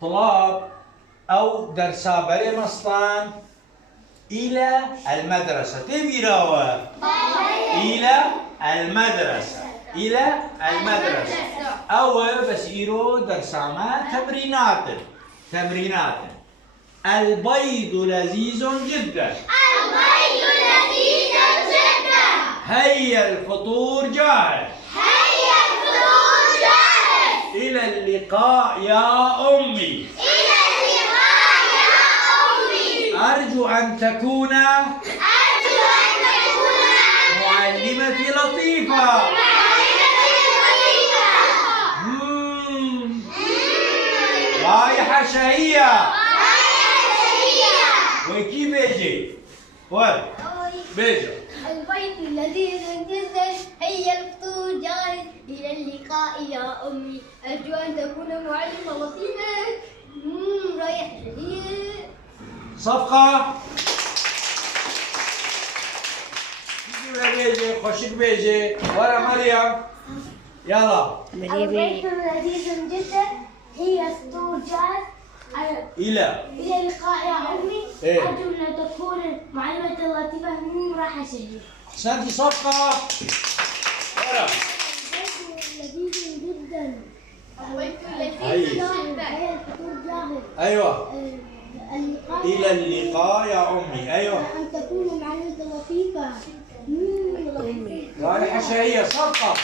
طلاب أو درسا بري مصطان إلى المدرسة. تبي راوة إلى المدرسة، إلى المدرسة. أو بس إيرو درساما تمرينات. البيض لذيذ جدا. البيض لذيذ جدا. هيا الفطور جاهز. هيا الفطور جاهز. إلى اللقاء يا أمي. إلى اللقاء يا أمي. أرجو أن تكون معلمتي لطيفة. رايحة شهية. وكيف بيجي؟ بيجي. البيض لذيذ جدا. هيا الفطور جاهز. إلى اللقاء يا أمي. أرجو أن تكون معلمة لطيفة. رايح شهية. صفقة. بيجي خشك بيجي ورا مريم. يلا. البيض لذيذ جدا. هي الفطور جاهز. إلى اللقاء يا أمي. إيه؟ أرجو أن تكون معلمة لطيفة. راحة شهية. أحسنتي صفقة. ورا. لذيذ جدا. هيا. هي الفطور جاهز. أيوة. اللقاء إلى اللقاء يا أمي. أيوة. أن تكون معلمة لطيفة. رايحة شهية. صفقة.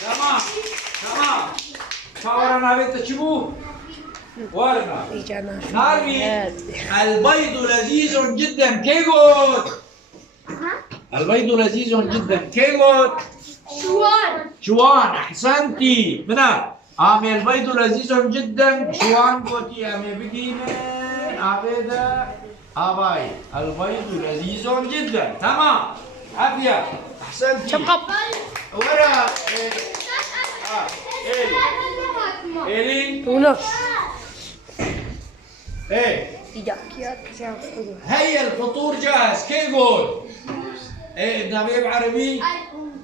تمام. شاورنا بنت شبوه. ورنا. نارمي. البيض لذيذ جدا. كيغوت. البيض لذيذ جدا. كيغوت. شوان. أحسنتي. بنا. آمي البيض لذيذ جدا. شوان قوتي آمي بقيمة. عبيدة. آباي. البيض لذيذ جدا. تمام. عافية. أحسنتي. شقق. ورا. إيلين. Uno. إيه. Ya. هيا الفطور جاهز. كيف يقول؟ إيه النبي بعربي؟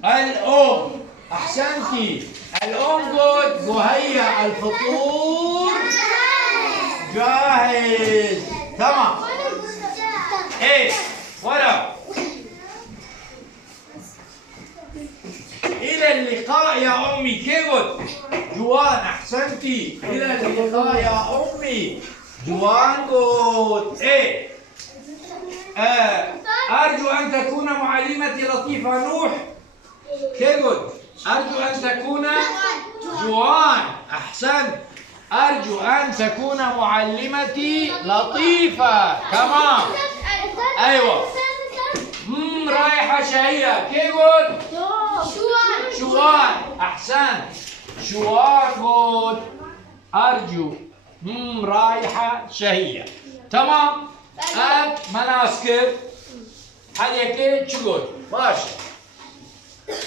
الأم. أحسنتي. الأم قلت وهيا الفطور جاهز. تمام. إيه ورا. إلى اللقاء يا أمي. كيف قلت؟ جوان. أحسنتي. إلى اللقاء يا أمي. جوان قلت. إيه أرجو أن تكون معلمتي لطيفة. نوح. كيف قلت؟ أرجو أن تكون جوان. أحسنت. أرجو أن تكون معلمتي لطيفة. تمام. أيوة. رايحة شهية. كيف قلت؟ شوان. أحسنت. شوان قلت. أرجو رايحة شهية. تمام. مناسك حاليك شغل ماشي.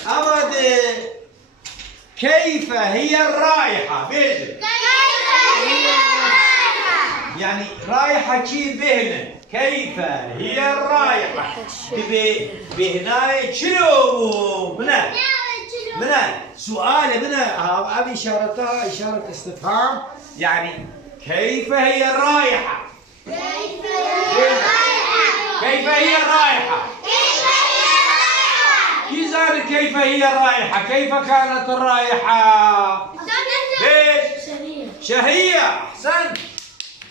أبد. كيف هي الرائحة؟ بيجي يعني رايحة شي بهنا. كيف هي الرائحة؟ تبي بهناي شنو؟ بنا سؤال بنا أبي إشارتها إشارة استفهام. يعني كيف هي الرائحة؟ كيف هي الرائحة؟ كيف هي الرائحة؟ كيف كانت الرائحة؟ ليش؟ شهية. أحسنت.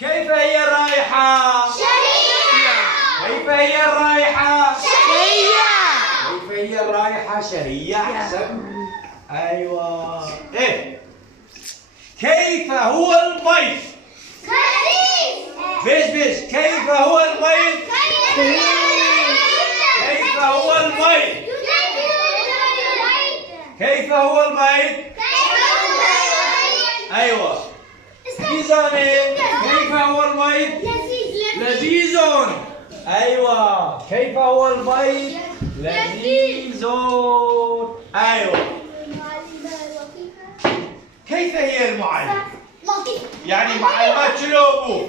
كيف هي الرائحة؟ كيف هي الرائحة؟ كيف هي الرائحة؟ شهية. أحسنت. أيوة. إيه كيف هو البيض؟ بيش كيف هو البيض؟ كيف هو البيض؟ كيف هو البيض؟ أيوة. كيف هو البيض؟ لذيذ. أيوة. كيف هو البيض؟ لذيذ. أيوة. كيف هي المعلمة؟ يعني معلمات شنو أبو؟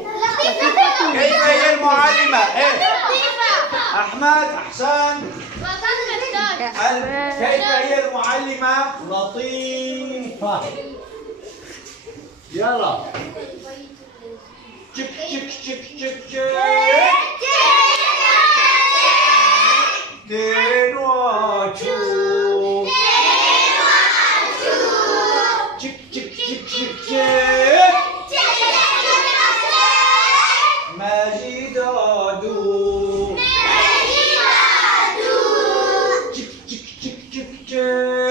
كيف هي المعلمة؟ إيه؟ أحمد. أحسن. كيف هي المعلمة؟ لطيفة. يلا تشك تشك تشك تشك تشك تنوى تشوف تشك تشك تشك تشك تشك ماجد دو تشك تشك تشك تشك تشك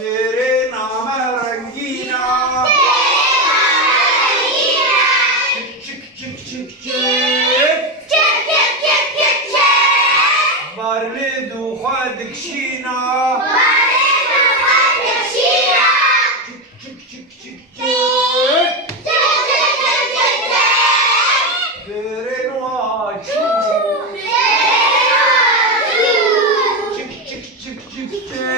तेरे नाम रंगीना चिक चिक चिक चिक बरले दुखा दक्षिणा चिक चिक चिक चिक तेरे नुआ चिक चिक चिक चिक